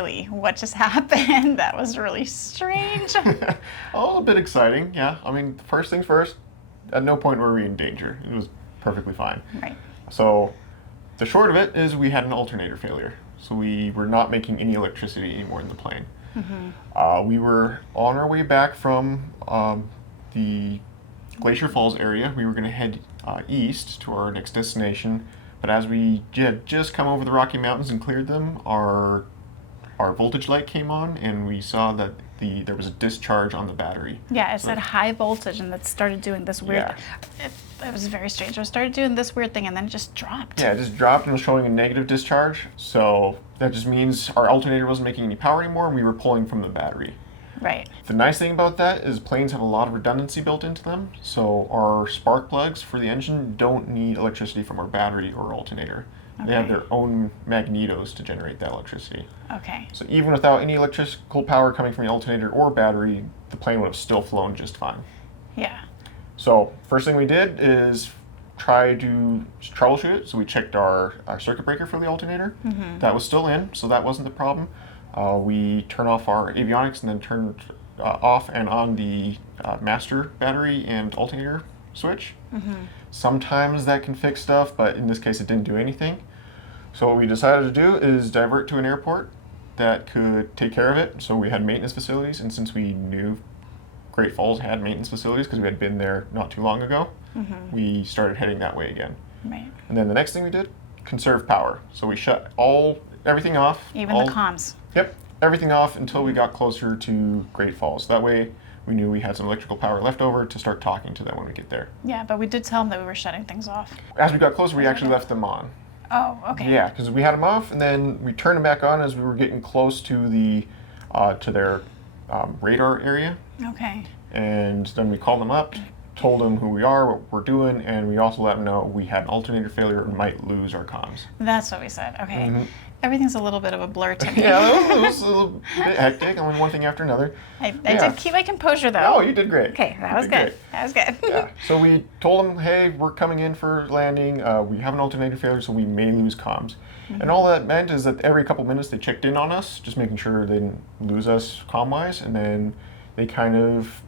really, what just happened? That was really strange. A little bit exciting, yeah. I mean, first things first, at no point were we in danger. It was perfectly fine. Right. So the short of it is we had an alternator failure. So we were not making any electricity anymore in the plane. We were on our way back from the Glacier Falls area. We were going to head east to our next destination. But as we had just come over the Rocky Mountains and cleared them, our voltage light came on, and we saw that there was a discharge on the battery. Yeah, it said high voltage, and it started doing this weird. Yeah. It was very strange. It started doing this weird thing, and then it just dropped. Yeah, it just dropped and was showing a negative discharge. So that just means our alternator wasn't making any power anymore, and we were pulling from the battery. Right. The nice thing about that is planes have a lot of redundancy built into them, so our spark plugs for the engine don't need electricity from our battery or alternator. Okay. They have their own magnetos to generate that electricity. Okay. So even without any electrical power coming from the alternator or battery, the plane would have still flown just fine. Yeah. So first thing we did is try to troubleshoot it. So we checked our circuit breaker for the alternator. That was still in, so that wasn't the problem. We turn off our avionics and then turn off and on the master battery and alternator switch. Sometimes that can fix stuff, but in this case it didn't do anything. So what we decided to do is divert to an airport that could take care of it. So we had maintenance facilities, and since we knew Great Falls had maintenance facilities because we had been there not too long ago, we started heading that way again. Right. And then the next thing we did, conserve power. So we shut everything off. Even the comms. Yep, everything off until we got closer to Great Falls. That way we knew we had some electrical power left over to start talking to them when we get there. Yeah, but we did tell them that we were shutting things off. As we got closer, we actually left them on. Oh, okay. Yeah, because we had them off, and then we turned them back on as we were getting close to their radar area. Okay. And then we called them up, told them who we are, what we're doing, and we also let them know we had an alternator failure and might lose our comms. That's what we said. Okay. Everything's a little bit of a blur to me. Yeah, it was a little bit hectic. I mean, one thing after another. I did keep my composure, though. Oh, you did great. Okay, that was good. That was good. Yeah. So we told them, hey, we're coming in for landing. We have an alternator failure, so we may lose comms. And all that meant is that every couple minutes they checked in on us, just making sure they didn't lose us comm-wise. And then they kind of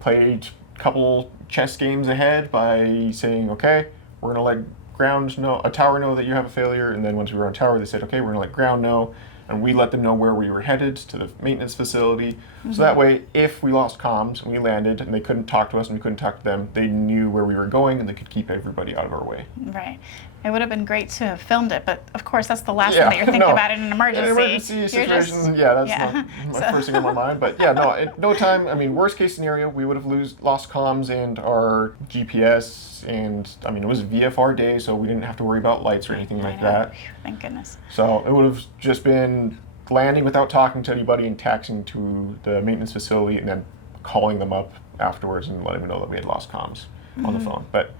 played a couple chess games ahead by saying, okay, we're going to let a tower know that you have a failure, and then once we were on tower, they said, okay, we're gonna let ground know, and we let them know where we were headed to the maintenance facility. So that way, if we lost comms and we landed and they couldn't talk to us and we couldn't talk to them, they knew where we were going and they could keep everybody out of our way. Right. It would have been great to have filmed it, but of course that's the last thing that you're thinking about in an emergency. In an emergency situation, that's not my first thing on my mind. But yeah, no, at no time, I mean, worst case scenario, we would have lost comms and our GPS, and I mean, it was a VFR day, so we didn't have to worry about lights or anything like that. Thank goodness. So it would have just been landing without talking to anybody and taxiing to the maintenance facility and then calling them up afterwards and letting them know that we had lost comms on the phone. But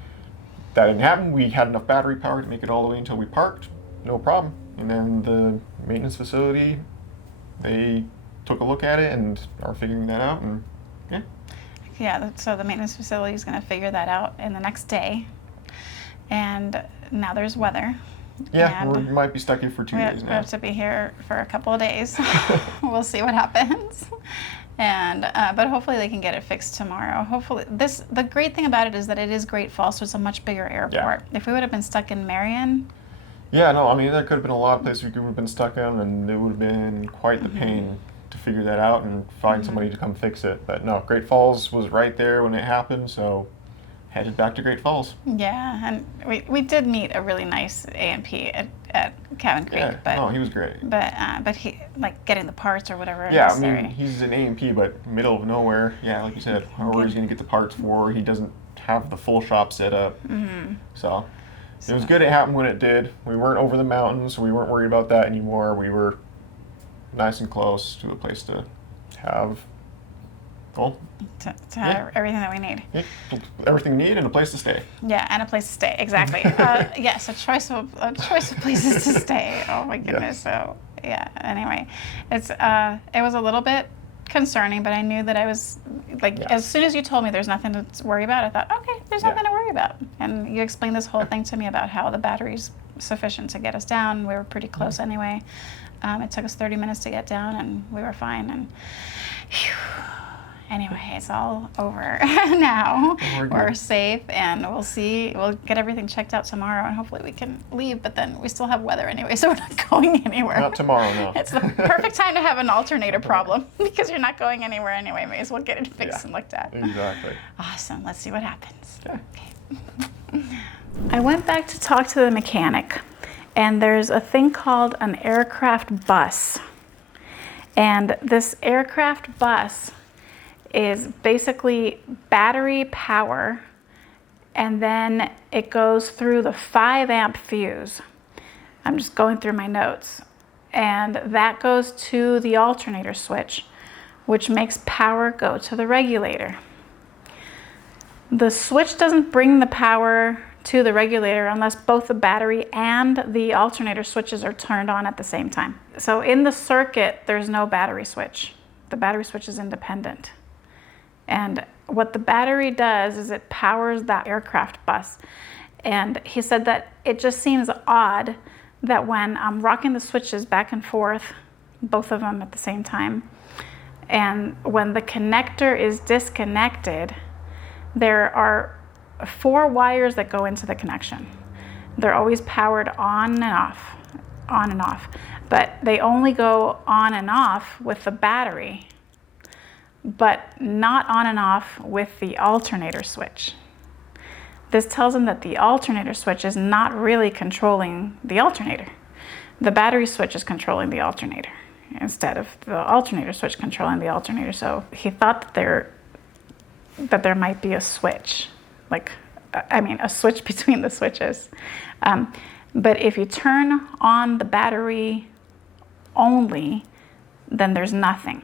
that didn't happen. We had enough battery power to make it all the way until we parked. No problem. And then the maintenance facility, they took a look at it and are figuring that out. And yeah. Yeah, so the maintenance facility is going to figure that out in the next day. And now there's weather. Yeah, we might be stuck here for 2 days now. We have to be here for a couple of days. We'll see what happens. And but hopefully they can get it fixed tomorrow. Hopefully the great thing about it is that it is Great Falls, so it's a much bigger airport. Yeah. If we would have been stuck in Marion. Yeah, no, I mean there could have been a lot of places we could have been stuck in, and it would have been quite the pain to figure that out and find somebody to come fix it. But no, Great Falls was right there when it happened, so headed back to Great Falls. Yeah, and we did meet a really nice A&P at Cabin Creek. Yeah, but he was great. But he, like, getting the parts or whatever. Yeah, necessary. I mean, he's an A&P, but middle of nowhere. Yeah, like you said, where he's going to get the parts for. He doesn't have the full shop set up. So it was good it happened when it did. We weren't over the mountains, so we weren't worried about that anymore. We were nice and close to a place to have, to have everything that we need. Yeah, everything we need and a place to stay. Yeah, and a place to stay, exactly. Yes, a choice of places to stay. Oh my goodness. So yeah. Anyway, it was a little bit concerning, but I knew that I was as soon as you told me there's nothing to worry about, I thought, okay, there's nothing to worry about. And you explained this whole thing to me about how the batteries sufficient to get us down. We were pretty close anyway. It took us 30 minutes to get down, and we were fine. And phew, anyway, it's all over now. We're safe, and we'll see. We'll get everything checked out tomorrow, and hopefully we can leave. But then we still have weather anyway, so we're not going anywhere. Not tomorrow, no. It's the perfect time to have an alternator problem because you're not going anywhere anyway. May as well get it fixed and looked at. Exactly. Awesome. Let's see what happens. Okay. I went back to talk to the mechanic, and there's a thing called an aircraft bus. And this aircraft bus is basically battery power, and then it goes through the 5-amp fuse. I'm just going through my notes. And that goes to the alternator switch, which makes power go to the regulator. The switch doesn't bring the power to the regulator unless both the battery and the alternator switches are turned on at the same time. So in the circuit, there's no battery switch. The battery switch is independent. And what the battery does is it powers that aircraft bus. And he said that it just seems odd that when I'm rocking the switches back and forth, both of them at the same time, and when the connector is disconnected, there are 4 wires that go into the connection. They're always powered on and off, but they only go on and off with the battery, but not on and off with the alternator switch. This tells them that the alternator switch is not really controlling the alternator. The battery switch is controlling the alternator instead of the alternator switch controlling the alternator. So he thought that there might be a switch, a switch between the switches. But if you turn on the battery only, then there's nothing.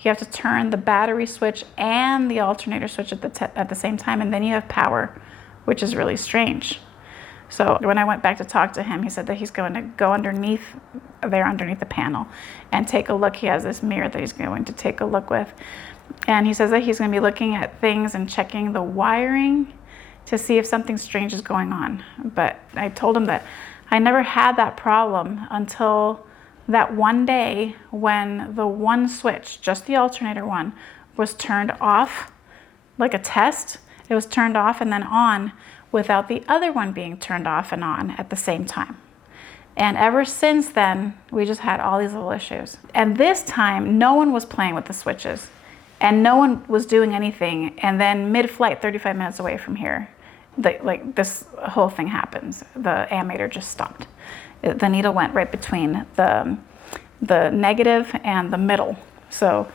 You have to turn the battery switch and the alternator switch at the same time, and then you have power, which is really strange. So when I went back to talk to him, he said that he's going to go underneath the panel and take a look. He has this mirror that he's going to take a look with. And he says that he's going to be looking at things and checking the wiring to see if something strange is going on. But I told him that I never had that problem until that one day when the one switch, just the alternator one, was turned off, like a test. It was turned off and then on without the other one being turned off and on at the same time. And ever since then, we just had all these little issues. And this time, no one was playing with the switches and no one was doing anything. And then mid-flight, 35 minutes away from here, this whole thing happens. The ammeter just stopped. The needle went right between the negative and the middle. So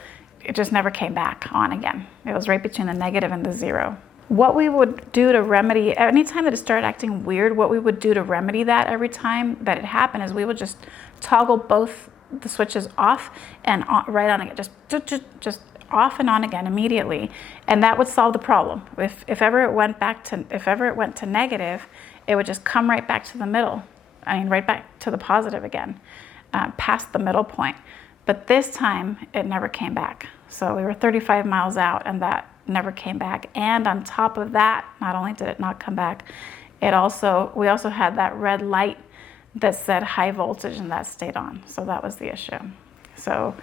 it just never came back on again. It was right between the negative and the 0. What we would do to remedy, anytime that it started acting weird, what we would do to remedy that every time that it happened is we would just toggle both the switches off and on, right on again, just off and on again immediately, and that would solve the problem. If ever it went to negative, it would just come right back to the middle. Right back to the positive again, past the middle point. But this time, it never came back. So we were 35 miles out, and that never came back. And on top of that, not only did it not come back, we also had that red light that said high voltage, and that stayed on. So that was the issue. So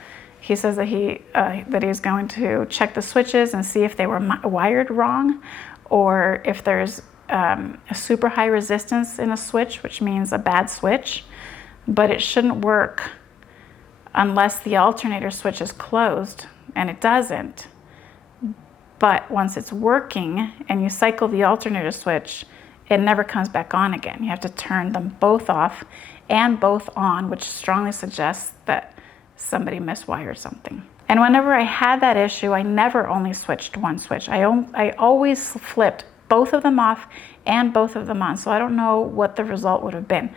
he says that he's going to check the switches and see if they were wired wrong, or if there's a super high resistance in a switch, which means a bad switch, but it shouldn't work unless the alternator switch is closed, and it doesn't. But once it's working and you cycle the alternator switch, it never comes back on again. You have to turn them both off and both on, which strongly suggests that somebody miswired something. And whenever I had that issue, I never only switched one switch. I always flipped both of them off and both of them on. So I don't know what the result would have been.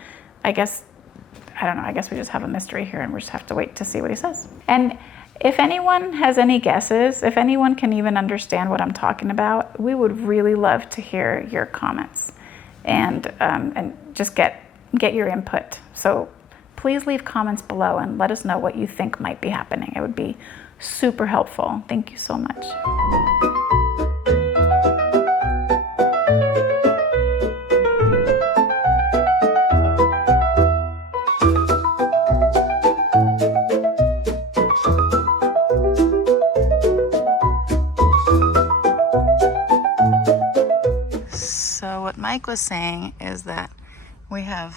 I don't know. I guess we just have a mystery here, and we just have to wait to see what he says. And if anyone has any guesses, if anyone can even understand what I'm talking about, we would really love to hear your comments and just get your input. So please leave comments below and let us know what you think might be happening. It would be super helpful. Thank you so much. Mike was saying is that we have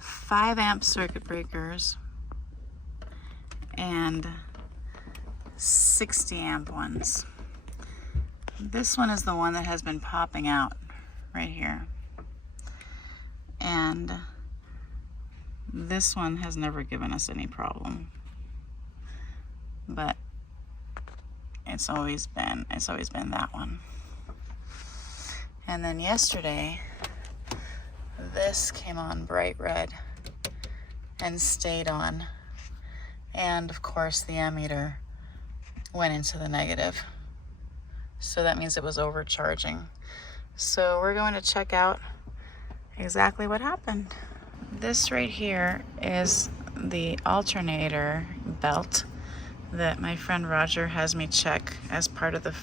5 amp circuit breakers and 60 amp ones. This one is the one that has been popping out right here. And this one has never given us any problem. But it's always been that one. And then yesterday, this came on bright red and stayed on. And of course the ammeter went into the negative. So that means it was overcharging. So we're going to check out exactly what happened. This right here is the alternator belt that my friend Roger has me check as part of the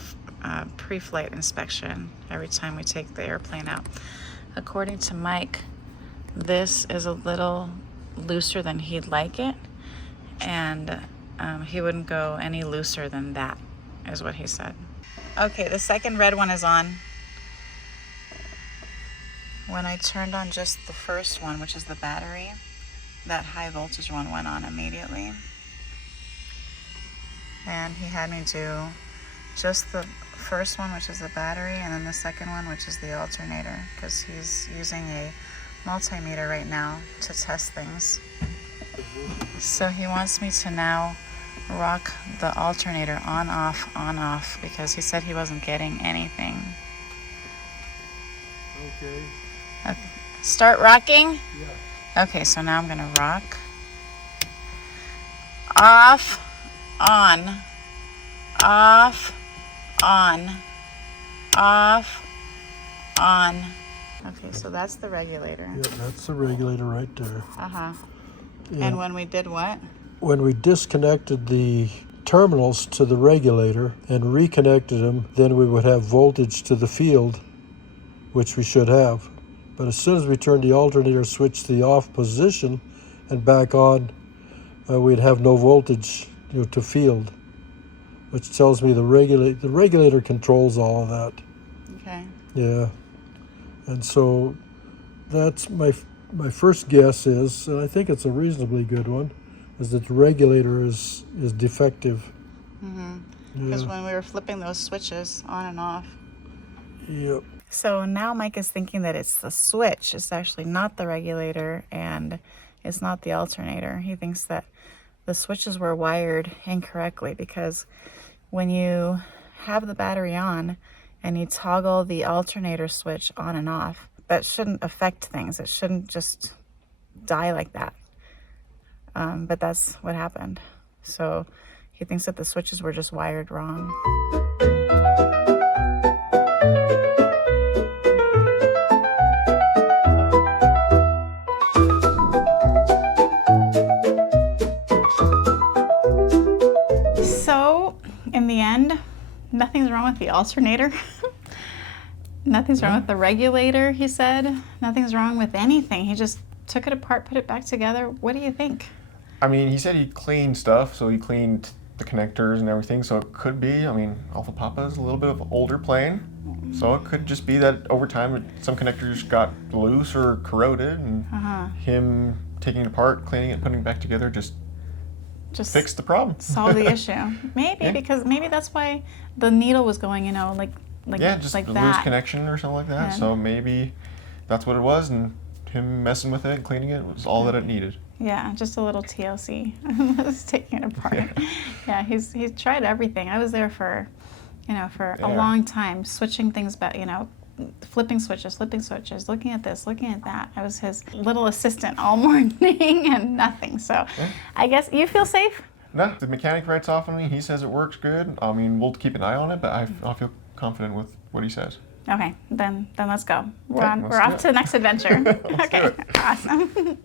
pre-flight inspection every time we take the airplane out. According to Mike, this is a little looser than he'd like it, and he wouldn't go any looser than that, is what he said. Okay, the second red one is on. When I turned on just the first one, which is the battery, that high voltage one went on immediately. And he had me do just the first one, which is the battery, and then the second one, which is the alternator, because he's using a multimeter right now to test things. So he wants me to now rock the alternator on off, because he said he wasn't getting anything. Okay. Start rocking? Yeah. Okay, so now I'm gonna rock. Off, on, off, on, off, on. Okay, so that's the regulator. Yeah, that's the regulator right there. Uh-huh. Yeah. And when we did what? When we disconnected the terminals to the regulator and reconnected them, then we would have voltage to the field, which we should have. But as soon as we turned the alternator switch to the off position and back on, we'd have no voltage, to field, which tells me the regulator controls all of that. Okay. Yeah, and so that's my first guess is, and I think it's a reasonably good one, is that the regulator is defective. Mm-hmm. Because when we were flipping those switches on and off. Yep. So now Mike is thinking that it's the switch. It's actually not the regulator, and it's not the alternator. He thinks that the switches were wired incorrectly, because when you have the battery on and you toggle the alternator switch on and off, that shouldn't affect things. It shouldn't just die like that. But that's what happened. So he thinks that the switches were just wired wrong. So in the end, nothing's wrong with the alternator. Nothing's wrong with the regulator, he said. Nothing's wrong with anything. He just took it apart, put it back together. What do you think? I mean, he said he cleaned stuff, so he cleaned the connectors and everything, so it could be, I mean, Alpha Papa is a little bit of an older plane, so it could just be that over time some connectors got loose or corroded, and him taking it apart, cleaning it, putting it back together just fixed the problem. Solve the issue. Maybe, Yeah. because maybe that's why the needle was going, like just like a that. loose connection or something like that, so maybe that's what it was, and him messing with it and cleaning it was all that it needed. Yeah, just a little TLC. Was taking it apart. Yeah, he's tried everything. I was there for a long time, switching things back, flipping switches, looking at this, looking at that. I was his little assistant all morning and nothing. So I guess you feel safe? No, the mechanic writes off on me. He says it works good. I mean, we'll keep an eye on it, but I feel confident with what he says. Okay, then let's go. We're Okay, off to the next adventure. Let's do it. Awesome.